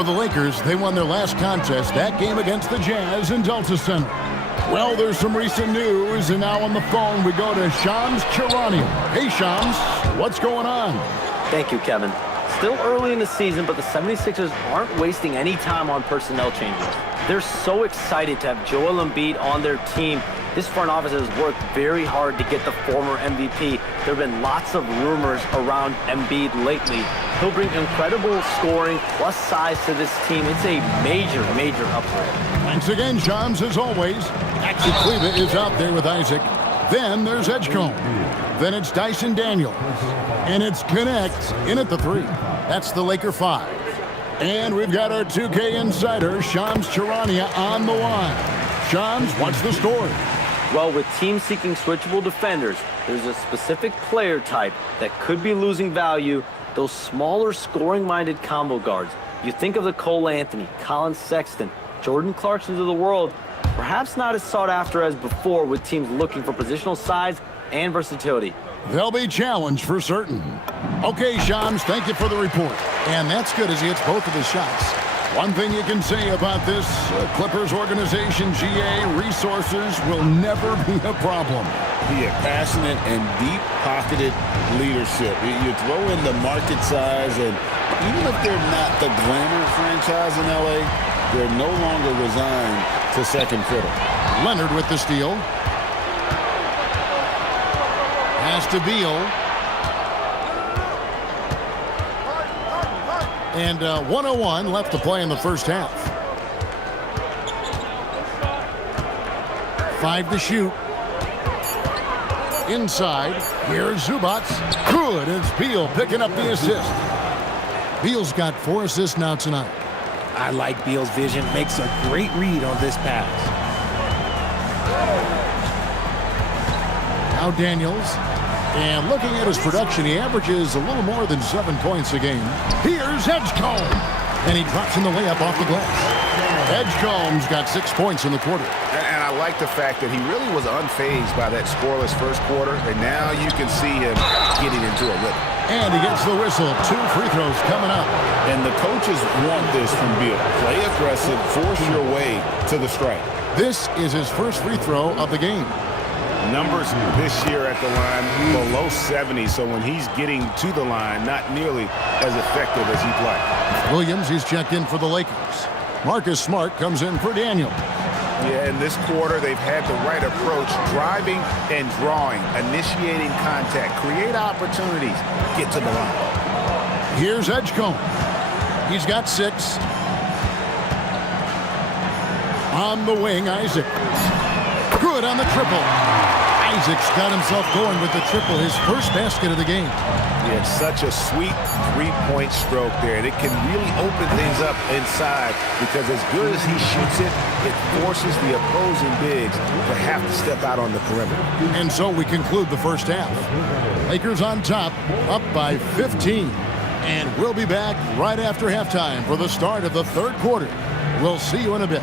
For the Lakers, they won their last contest, that game against the Jazz in Delta Center. Well, there's some recent news, and now on the phone we go to Shams Charania. Hey, Shams, what's going on? Thank you, Kevin. Still early in the season, but the 76ers aren't wasting any time on personnel changes. They're so excited to have Joel Embiid on their team. This front office has worked very hard to get the former MVP. There have been lots of rumors around Embiid lately. He'll bring incredible scoring plus size to this team. It's a major, major upgrade. Thanks again, Shams, as always. Axel Kleba is out there with Isaac. Then there's Edgecombe. Then it's Dyson Daniels. And it's Connect in at the 3. That's the Laker 5. And we've got our 2K insider, Shams Charania, on the line. Shams, what's the story? Well, with teams seeking switchable defenders, there's a specific player type that could be losing value, those smaller scoring-minded combo guards. You think of the Cole Anthony, Colin Sexton, Jordan Clarksons of the world, perhaps not as sought after as before with teams looking for positional size and versatility. They'll be challenged for certain. Okay, Shams, thank you for the report. And that's good as he hits both of his shots. One thing you can say about this Clippers organization, GA, resources will never be a problem. Yeah, passionate and deep-pocketed leadership. You throw in the market size, and even if they're not the glamour franchise in LA, they're no longer resigned to second fiddle. Leonard with the steal. Pass to Beal. And 1:01 left to play in the first half. 5 to shoot. Inside. Here's Zubats. Good. It's Beal picking up the assist. Beal's got 4 assists now tonight. I like Beal's vision. Makes a great read on this pass. Now Daniels. And looking at his production, he averages a little more than 7 points a game. Here's Edgecombe. And he drops in the layup off the glass. Edgecombe's got 6 points in the quarter. And I like the fact that he really was unfazed by that scoreless first quarter. And now you can see him getting into a rhythm. And he gets the whistle. 2 free throws coming up. And the coaches want this from Beal. Play aggressive, force your way to the strike. This is his first free throw of the game. Numbers this year at the line below 70, so when he's getting to the line, not nearly as effective as he'd like. Williams, he's checked in for the Lakers. Marcus Smart comes in for Daniel. Yeah, in this quarter, they've had the right approach, driving and drawing, initiating contact, create opportunities, get to the line. Here's Edgecombe. He's got 6. On the wing, Isaac. Good on the triple. Isaac's got himself going with the triple, his first basket of the game. Yeah, it's such a sweet three-point stroke there, and it can really open things up inside because as good as he shoots it, it forces the opposing bigs to have to step out on the perimeter. And so we conclude the first half. Lakers on top, up by 15. And we'll be back right after halftime for the start of the third quarter. We'll see you in a bit.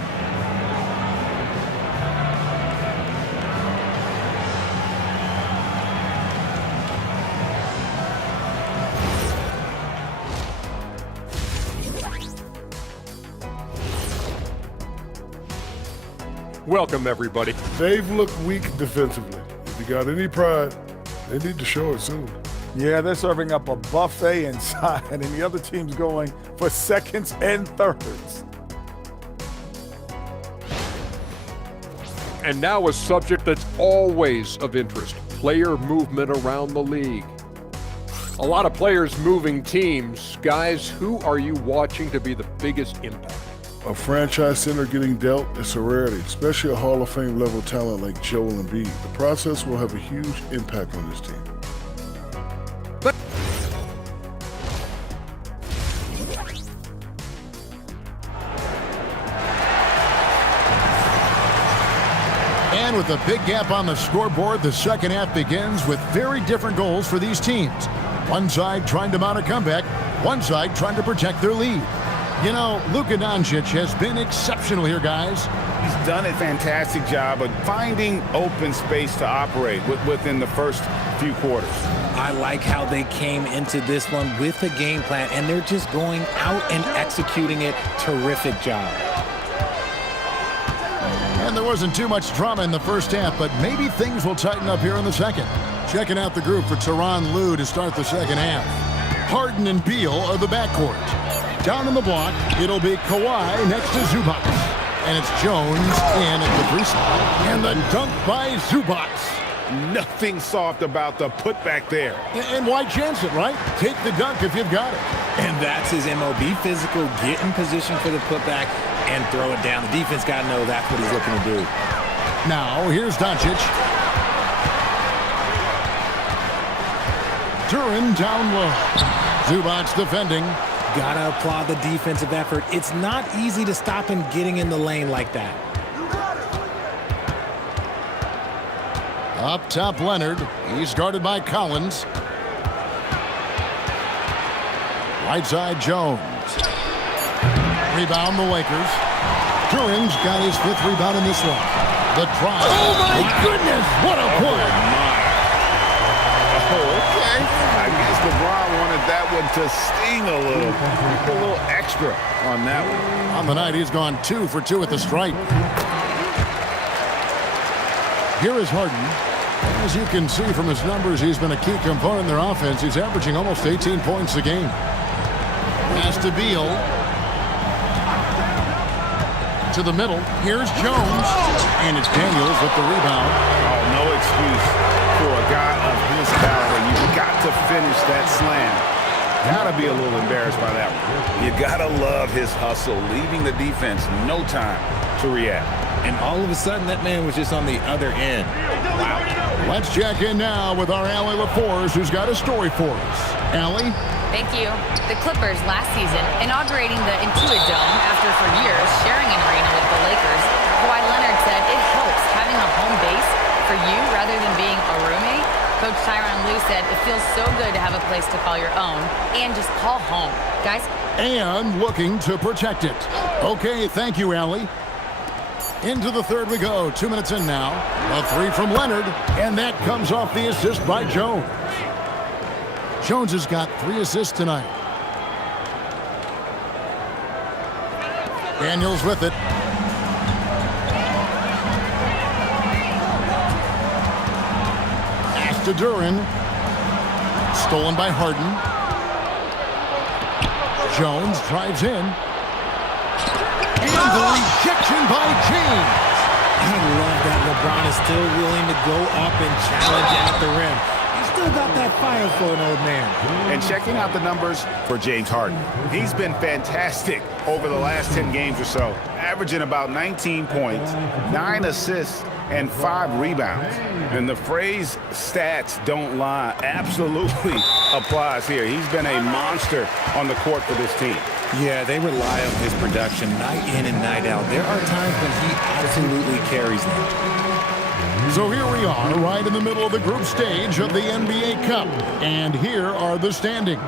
Welcome, everybody. They've looked weak defensively. If you got any pride, they need to show it soon. Yeah, they're serving up a buffet inside, and the other team's going for seconds and thirds. And now a subject that's always of interest, player movement around the league. A lot of players moving teams. Guys, who are you watching to be the biggest impact? A franchise center getting dealt is a rarity, especially a Hall of Fame level talent like Joel Embiid. The process will have a huge impact on this team. And with a big gap on the scoreboard, the second half begins with very different goals for these teams. One side trying to mount a comeback, one side trying to protect their lead. You know, Luka Doncic has been exceptional here, guys. He's done a fantastic job of finding open space to operate within the first few quarters. I like how they came into this one with a game plan, and they're just going out and executing it. Terrific job. And there wasn't too much drama in the first half, but maybe things will tighten up here in the second. Checking out the group for Tyronn Lue to start the second half. Harden and Beal are the backcourt. Down in the block, it'll be Kawhi next to Zubac. And it's Jones in at the free throw. And the dunk by Zubac. Nothing soft about the putback there. And why chance it, right? Take the dunk if you've got it. And that's his MO. Be physical, get in position for the putback, and throw it down. The defense got to know that's what he's looking to do. Now, here's Doncic. Duran down low. Zubac defending. Gotta applaud the defensive effort. It's not easy to stop him getting in the lane like that. Up top, Leonard. He's guarded by Collins. Right side, Jones. Rebound, the Lakers. Duran's got his 5th rebound in this one. The drive. Oh, my goodness! What a play! Oh, okay. I guess LeBron wanted that one to sting a little extra on that one. On the night, he's gone 2 for 2 at the stripe. Here is Harden. As you can see from his numbers, he's been a key component in their offense. He's averaging almost 18 points a game. Pass to Beal. To the middle. Here's Jones. And it's Daniels with the rebound. Oh, no excuse for a guy of his caliber. You've got to finish that slam. Gotta be a little embarrassed by that one. You gotta love his hustle, leaving the defense no time to react. And all of a sudden, that man was just on the other end. Wow. Let's check in now with our Allie LaForce, who's got a story for us. Allie? Thank you. The Clippers last season inaugurating the Intuit Dome after for years sharing an arena with the Lakers. Kawhi Leonard said it helps having a home base for you rather than being a roommate. Coach Tyronn Lue said it feels so good to have a place to call your own and just call home. Guys? And looking to protect it. Okay, thank you, Allie. Into the third we go. 2 minutes in now. A 3 from Leonard, and that comes off the assist by Jones. Jones has got 3 assists tonight. Daniels with it. Pass to Duran. Stolen by Harden. Jones drives in. And the rejection by James. I love that LeBron is still willing to go up and challenge at the rim. He's still got that fire for an old man. And checking out the numbers for James Harden. He's been fantastic over the last 10 games or so, averaging about 19 points, 9 assists, and 5 rebounds. And the phrase stats don't lie absolutely applies here. He's been a monster on the court for this team. Yeah, they rely on his production night in and night out. There are times when he absolutely carries them. So here we are, right in the middle of the group stage of the NBA Cup. And here are the standings.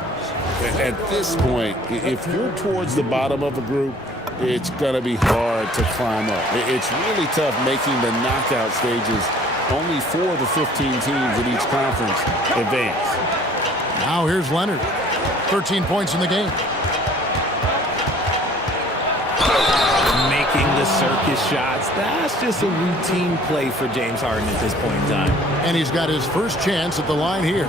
At this point, if you're towards the bottom of a group, it's going to be hard to climb up. It's really tough making the knockout stages. Only 4 of the 15 teams in each conference advance. Now here's Leonard. 13 points in the game. Making the circus shots. That's just a routine play for James Harden at this point in time. And he's got his first chance at the line here.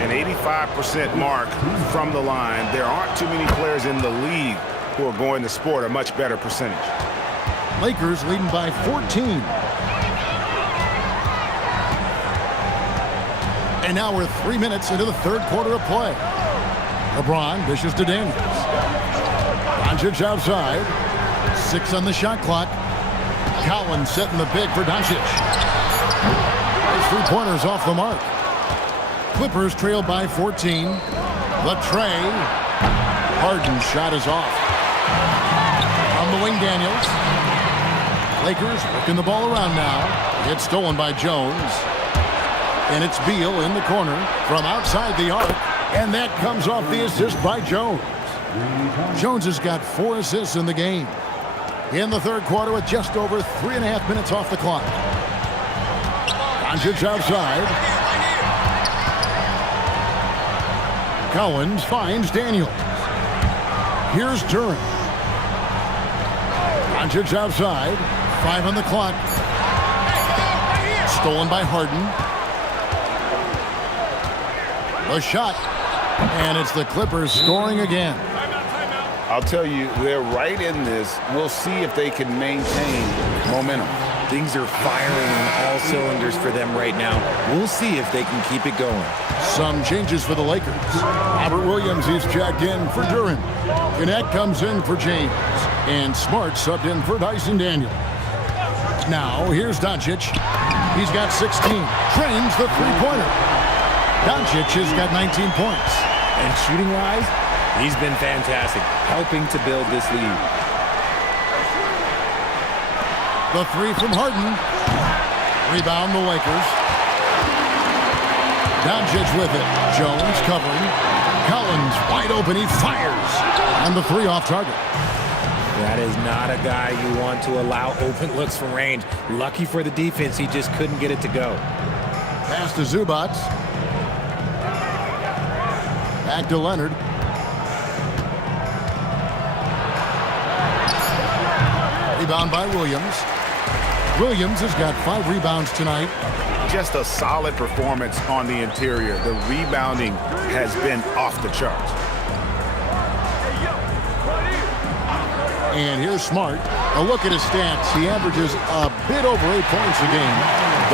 An 85% mark from the line. There aren't too many players in the league who are going to sport a much better percentage. Lakers leading by 14. And now we're 3 minutes into the third quarter of play. LeBron dishes to Daniels. Doncic outside. 6 on the shot clock. Collins setting the big for Doncic. His 3-pointers off the mark. Clippers trail by 14. The tray. Harden's shot is off. On the wing, Daniels. Lakers working the ball around now. It's stolen by Jones. And it's Beal in the corner from outside the arc. And that comes off the assist by Jones. Jones has got 4 assists in the game. In the third quarter with just over 3.5 minutes off the clock. Doncic outside. Collins finds Daniels. Here's Duran. Doncic outside. 5 on the clock. Stolen by Harden. The shot. And it's the Clippers scoring again. I'll tell you, they're right in this. We'll see if they can maintain momentum. Things are firing on all cylinders for them right now. We'll see if they can keep it going. Some changes for the Lakers. Robert Williams, he's checked in for Duran. Gannett comes in for James. And Smart subbed in for Dyson Daniels. Now, here's Doncic. He's got 16. Trains the three-pointer. Doncic has got 19 points. And shooting-wise, he's been fantastic, helping to build this lead. The three from Harden. Rebound the Lakers. Doncic with it. Jones covering. Collins wide open. He fires. And the three off target. That is not a guy you want to allow open looks from range. Lucky for the defense, he just couldn't get it to go. Pass to Zubac. Back to Leonard. Rebound by Williams. Williams has got 5 rebounds tonight. Just a solid performance on the interior. The rebounding has been off the charts. And here's Smart. A look at his stats. He averages a bit over 8 points a game.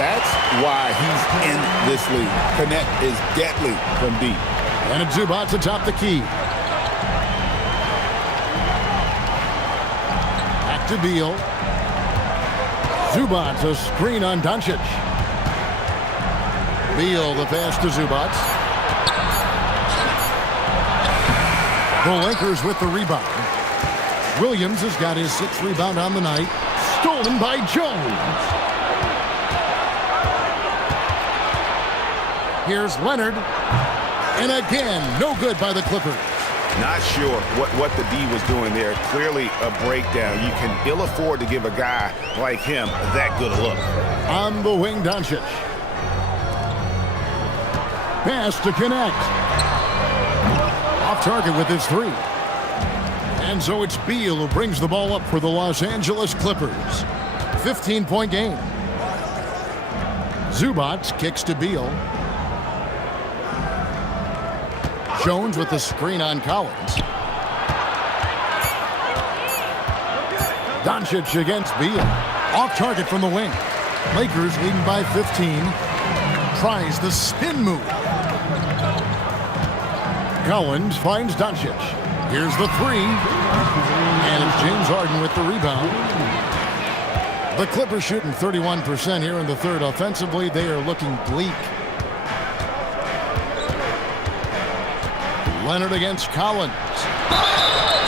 That's why he's in this league. Connect is deadly from deep. And it's Zubac atop the key. Back to Beal. Zubac, a screen on Doncic. Beal, the pass to Zubac. The Lakers with the rebound. Williams has got his 6th rebound on the night. Stolen by Jones. Here's Leonard. And again, no good by the Clippers. Not sure what the D was doing there. Clearly a breakdown. You can ill afford to give a guy like him that good a look. On the wing, Doncic. Pass to Connect. Off target with his 3. And so it's Beal who brings the ball up for the Los Angeles Clippers. 15-point game. Zubac kicks to Beal. Jones with the screen on Collins. Doncic against Beal. Off target from the wing. Lakers leading by 15. Tries the spin move. Collins finds Doncic. Here's the 3. And it's James Harden with the rebound. The Clippers shooting 31% here in the third. Offensively, they are looking bleak. Leonard against Collins.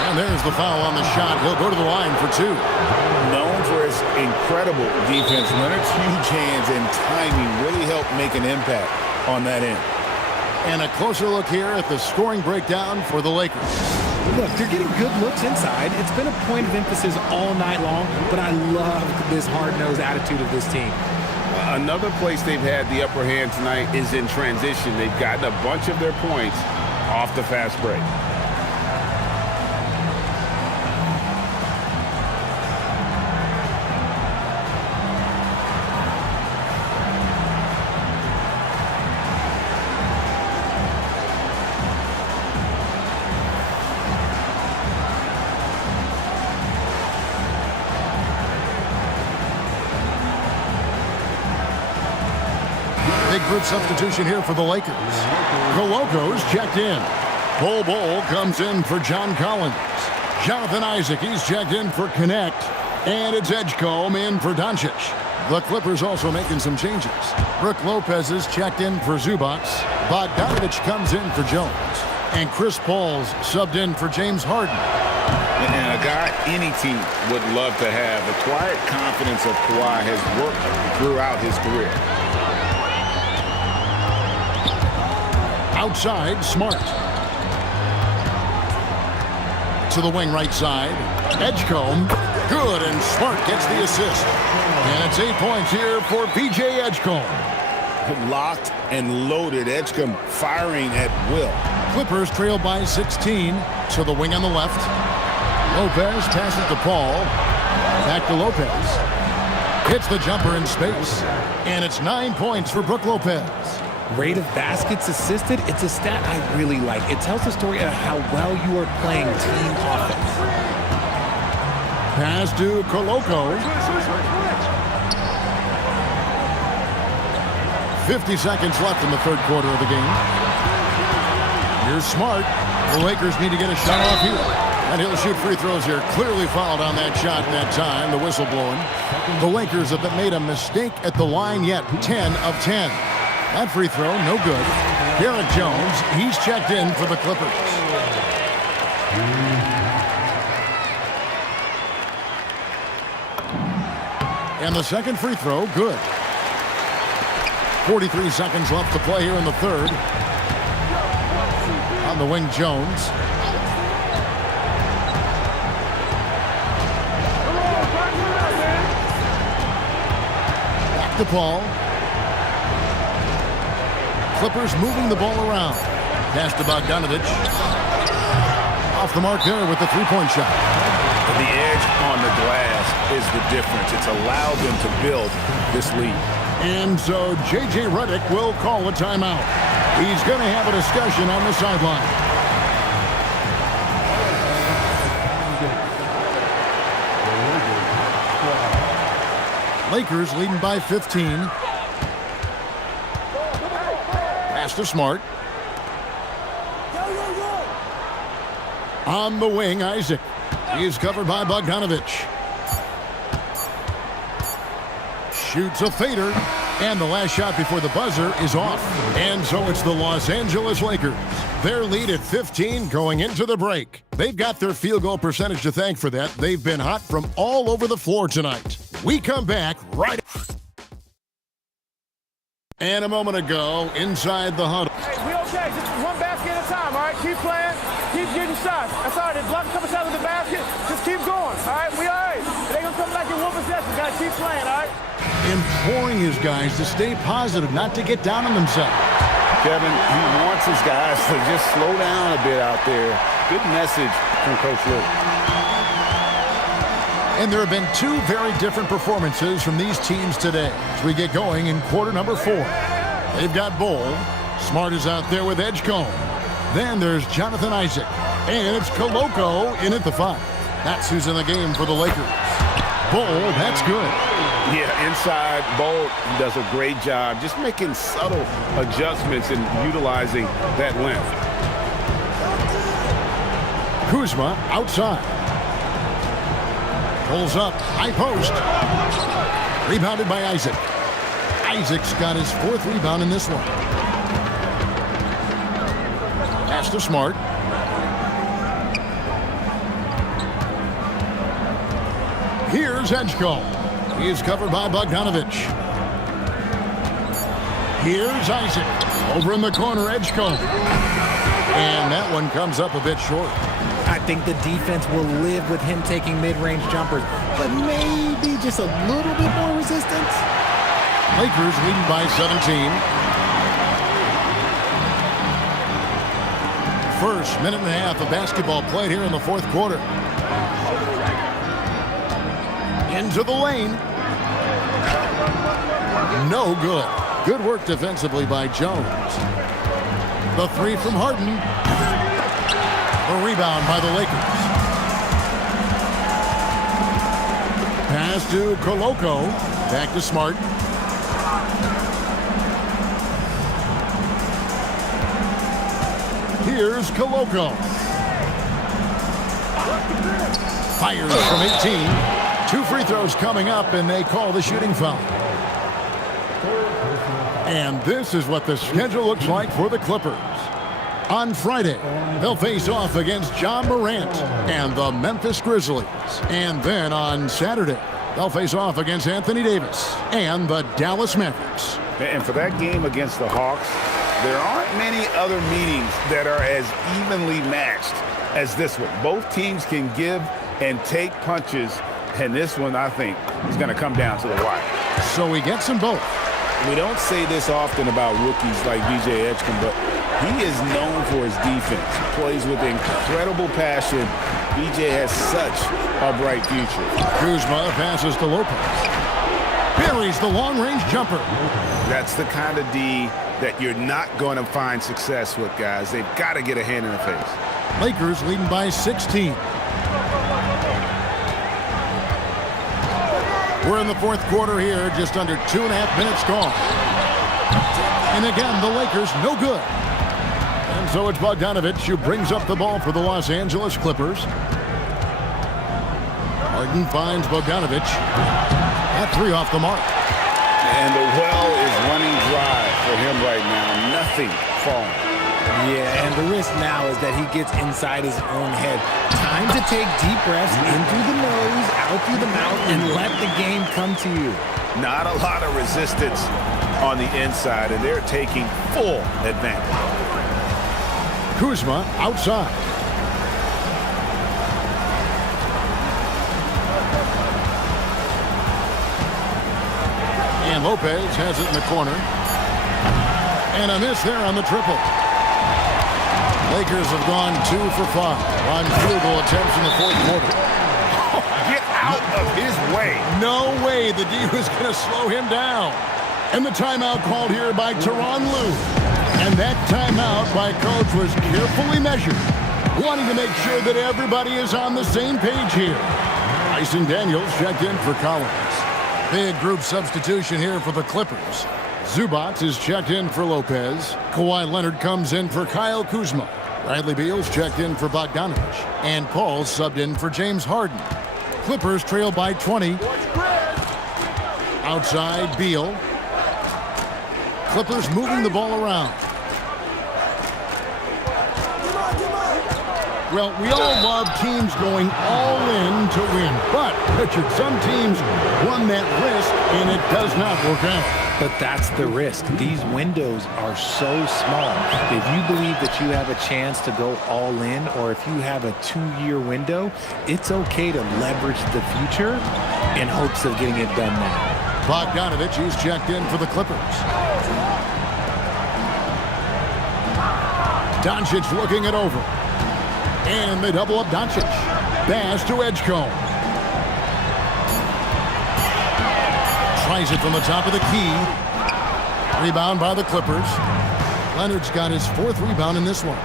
And there's the foul on the shot. He'll go to the line for 2. Known for his incredible defense, Leonard's huge hands and timing really helped make an impact on that end. And a closer look here at the scoring breakdown for the Lakers. Look, they're getting good looks inside. It's been a point of emphasis all night long, but I love this hard-nosed attitude of this team. Another place they've had the upper hand tonight is in transition. They've gotten a bunch of their points off the fast break. Big group substitution here for the Lakers. Coloco's checked in. Bol comes in for John Collins. Jonathan Isaac, he's checked in for Connect. And it's Edgecombe in for Doncic. The Clippers also making some changes. Brook Lopez is checked in for Zubac. Bogdanovich comes in for Jones. And Chris Paul's subbed in for James Harden. And a guy any team would love to have. The quiet confidence of Kawhi has worked throughout his career. Outside, Smart. to the wing right side. Edgecombe, good, and Smart gets the assist. And it's 8 points here for PJ Edgecombe. Locked and loaded. Edgecombe firing at will. Clippers trail by 16 to the wing on the left. Lopez passes to Paul. Back to Lopez. Hits the jumper in space. And it's 9 points for Brook Lopez. Rate of baskets assisted, it's a stat I really like. It tells the story of how well you are playing team offense. Pass to Koloko. 50 seconds left in the third quarter of the game. Here's Smart. The Lakers need to get a shot off here. And he'll shoot free throws here. Clearly fouled on that shot that time. The whistle blowing. The Lakers have made a mistake at the line yet. 10 of 10. That free throw, no good. Derek Jones, he's checked in for the Clippers. And the second free throw, good. 43 seconds left to play here in the third. On the wing, Jones. Back to Paul. Clippers moving the ball around. Pass to Bogdanovich. Off the mark there with the three-point shot. The edge on the glass is the difference. It's allowed them to build this lead. And so J.J. Redick will call a timeout. He's going to have a discussion on the sideline. Lakers leading by 15. Pass to Smart. On the wing, Isaac. He's covered by Bogdanovich. Shoots a fader. And the last shot before the buzzer is off. And so it's the Los Angeles Lakers. Their lead at 15 going into the break. They've got their field goal percentage to thank for that. They've been hot from all over the floor tonight. We come back right. And a moment ago, inside the huddle. Hey, we okay. Just one basket at a time, all right? Keep playing. Keep getting shots. That's all right. They block a couple shots with the basket. Just keep going, all right? We all right. It ain't going to come back in one possession. Got to keep playing, all right? Imploring his guys to stay positive, not to get down on themselves. Kevin, he wants his guys to just slow down a bit out there. Good message from Coach Luke. And there have been two very different performances from these teams today as we get going in quarter number 4. They've got Bull. Smart is out there with Edgecombe. Then there's Jonathan Isaac. And it's Koloko in at the 5. That's who's in the game for the Lakers. Bull, that's good. Yeah, inside, Bolt does a great job just making subtle adjustments and utilizing that length. Kuzma outside. Pulls up, high post. Rebounded by Isaac. Isaac's got his 4th rebound in this one. Pass to Smart. Here's Edgecombe. He is covered by Bogdanovich. Here's Isaac. Over in the corner, Edgecombe. And that one comes up a bit short. I think the defense will live with him taking mid-range jumpers, but maybe just a little bit more resistance. Lakers leading by 17. First minute and a half of basketball played here in the 4th quarter. Into the lane. No good. Good work defensively by Jones. The 3 from Harden. A rebound by the Lakers. Pass to Koloko. Back to Smart. Here's Koloko. Fires from 18. 2 free throws coming up, and they call the shooting foul. And this is what the schedule looks like for the Clippers. On Friday, they'll face off against John Morant and the Memphis Grizzlies. And then on Saturday, they'll face off against Anthony Davis and the Dallas Mavericks. And for that game against the Hawks, There aren't many other meetings that are as evenly matched as this one. Both teams can give and take punches, and this one, I think, is going to come down to the wire. So he gets them both. We don't say this often about rookies like BJ Edgecombe, but he is known for his defense. He plays with incredible passion. BJ has such a bright future. Kuzma passes to Lopez. Buries the long-range jumper. That's the kind of D that you're not going to find success with, guys. They've got to get a hand in the face. Lakers leading by 16. We're in the fourth quarter here, just under 2.5 minutes gone. And again, the Lakers no good. And so it's Bogdanovich who brings up the ball for the Los Angeles Clippers. Harden finds Bogdanovich. That three off the mark. And the well is running dry for him right now. Nothing falling. Yeah, and the risk now is that he gets inside his own head. Time to take deep breaths in through the nose, out through the mouth, and let the game come to you. Not a lot of resistance on the inside, and they're taking full advantage. Kuzma outside. And Lopez has it in the corner. And a miss there on the triple. Lakers have gone 2 for 5 on field goal attempts in the fourth quarter. Get out of his way. No way the D was going to slow him down. And the timeout called here by Tyronn Lue. And that timeout by coach was carefully measured, wanting to make sure that everybody is on the same page here. Dyson Daniels checked in for Collins. Big group substitution here for the Clippers. Zubac is checked in for Lopez. Kawhi Leonard comes in for Kyle Kuzma. Bradley Beal's checked in for Bogdanovich. And Paul's subbed in for James Harden. Clippers trail by 20. Outside, Beal. Clippers moving the ball around. Well, we all love teams going all in to win. But, Richard, some teams run that risk, and it does not work out. But that's the risk. These windows are so small. If you believe that you have a chance to go all in, or if you have a 2-year window, it's okay to leverage the future in hopes of getting it done now. Bogdanovich is checked in for the Clippers. Doncic looking it over. And they double up Doncic. Pass to Edgecombe. Tries it from the top of the key. Rebound by the Clippers. Leonard's got his 4th rebound in this one.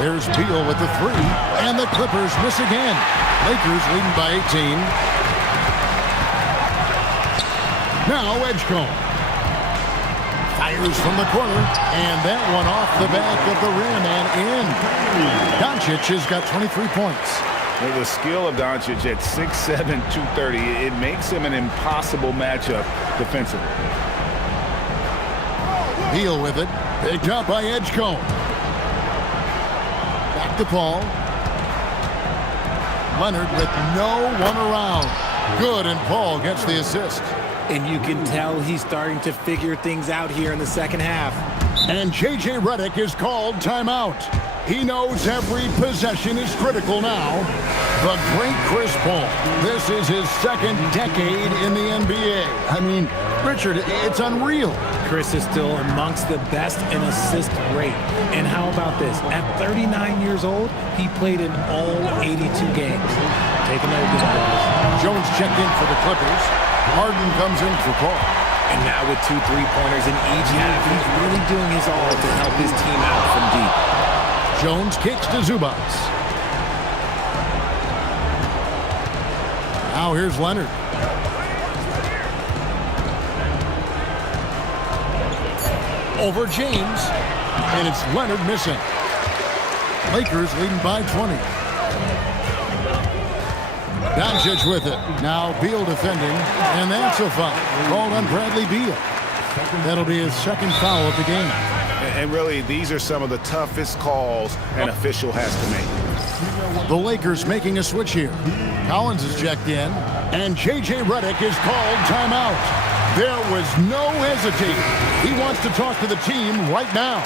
There's Beal with the 3, and the Clippers miss again. Lakers leading by 18. Now Edgecombe. Fires from the corner, and that one off the back of the rim and in. Doncic has got 23 points. Well, the skill of Doncic at 6'7", 230, it makes him an impossible matchup defensively. Beal with it. Picked up by Edgecombe. Back to Paul. Leonard with no one around. Good, and Paul gets the assist. And you can tell he's starting to figure things out here in the second half. And J.J. Redick is called timeout. He knows every possession is critical now. The great Chris Paul. This is his 2nd decade in the NBA. I mean, Richard, it's unreal. Chris is still amongst the best in assist rate. And how about this? At 39 years old, he played in all 82 games. Take a note of this, guys. Jones checked in for the Clippers. Harden comes in for Paul. And now with 2 3-pointers in each half, he's really doing his all to help his team out from deep. Jones kicks to Zubats. Now here's Leonard. Over James, and it's Leonard missing. Lakers leading by 20. Doncic with it. Now Beal defending, and that's a foul called on Bradley Beal. That'll be his second foul of the game. And really, these are some of the toughest calls an official has to make. The Lakers making a switch here. Collins is checked in, and J.J. Redick is called timeout. There was no hesitating. He wants to talk to the team right now.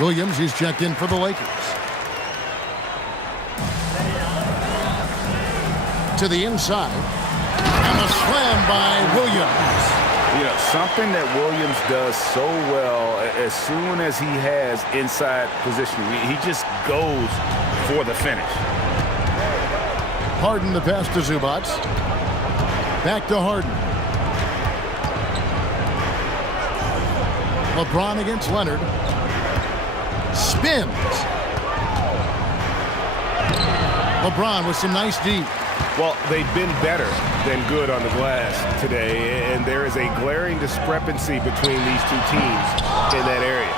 Williams is checked in for the Lakers. To the inside, and a slam by Williams. You know, something that Williams does so well, as soon as he has inside position, he just goes for the finish. Harden the pass to Zubats. Back to Harden. LeBron against Leonard. Spins. LeBron with some nice D. Well, they've been better than good on the glass today, and there is a glaring discrepancy between these two teams in that area.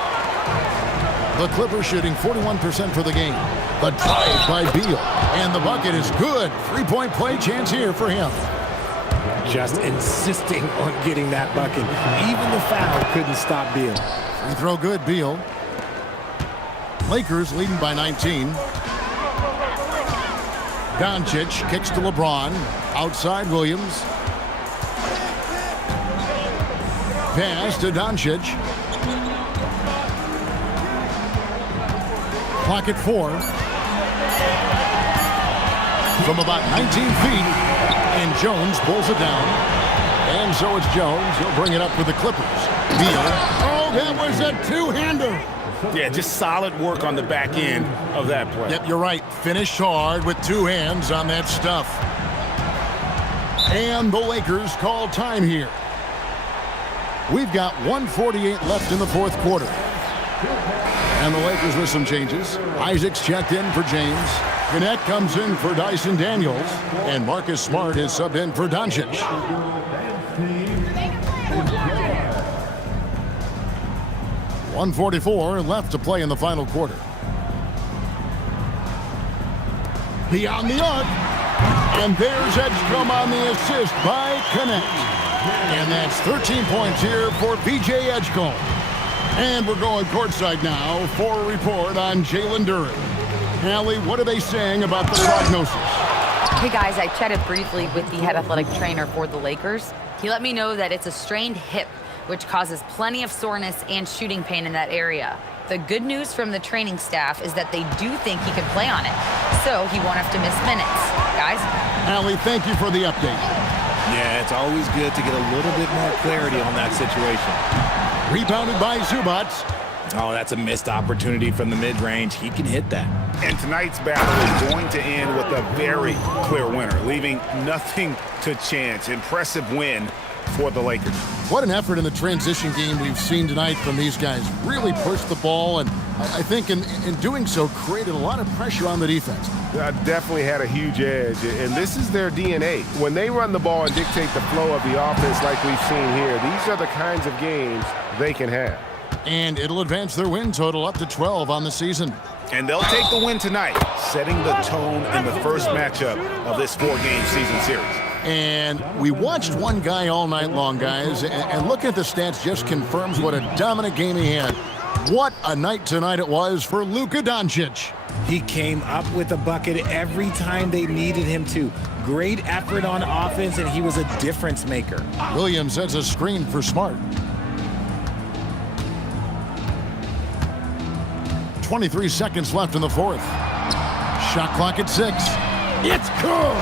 The Clippers shooting 41% for the game. The drive by Beal, and the bucket is good. Three-point play chance here for him. Just insisting on getting that bucket. Even the foul couldn't stop Beal. Free throw good, Beal. Lakers leading by 19. Doncic kicks to LeBron. Outside Williams. Pass to Doncic. Clock at 4. From about 19 feet. And Jones pulls it down. And so it's Jones. He'll bring it up for the Clippers. Beal. Oh, that was a two-hander. Yeah, just solid work on the back end of that play. Yep, you're right. Finished hard with two hands on that stuff. And the Lakers call time here. We've got 1:48 left in the fourth quarter. And the Lakers with some changes. Isaac's checked in for James. Gannett comes in for Dyson Daniels. And Marcus Smart is subbed in for Doncic. 1:44 left to play in the final quarter. Beyond the arc. And there's Edgecombe on the assist by Gannett. And that's 13 points here for VJ Edgecombe. And we're going courtside now for a report on Jalen Duren. Allie, what are they saying about the prognosis? Hey guys, I chatted briefly with the head athletic trainer for the Lakers. He let me know that it's a strained hip, which causes plenty of soreness and shooting pain in that area. The good news from the training staff is that they do think he could play on it, so he won't have to miss minutes. Guys? Allie, thank you for the update. Yeah, it's always good to get a little bit more clarity on that situation. Rebounded by Zubats. Oh, that's a missed opportunity from the mid-range. He can hit that. And tonight's battle is going to end with a very clear winner, leaving nothing to chance. Impressive win for the Lakers. What an effort in the transition game we've seen tonight from these guys. Really pushed the ball, and I think in doing so created a lot of pressure on the defense. Definitely had a huge edge, and this is their DNA. When they run the ball and dictate the flow of the offense like we've seen here, these are the kinds of games they can have. And it'll advance their win total up to 12 on the season. And they'll take the win tonight, setting the tone in the first matchup of this four-game season series. And we watched one guy all night long, guys, and looking at the stats just confirms what a dominant game he had. What a night tonight it was for Luka Doncic. He came up with a bucket every time they needed him to. Great effort on offense, and he was a difference maker. Williams sets a screen for Smart. 23 seconds left in the fourth. Shot clock at 6. It's good!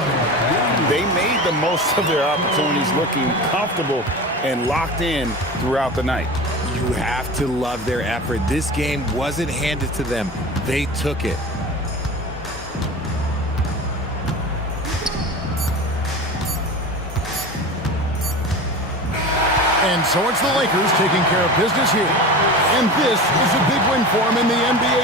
They made the most of their opportunities, looking comfortable and locked in throughout the night. You have to love their effort. This game wasn't handed to them. They took it. And so it's the Lakers taking care of business here. And this is a big win for them in the NBA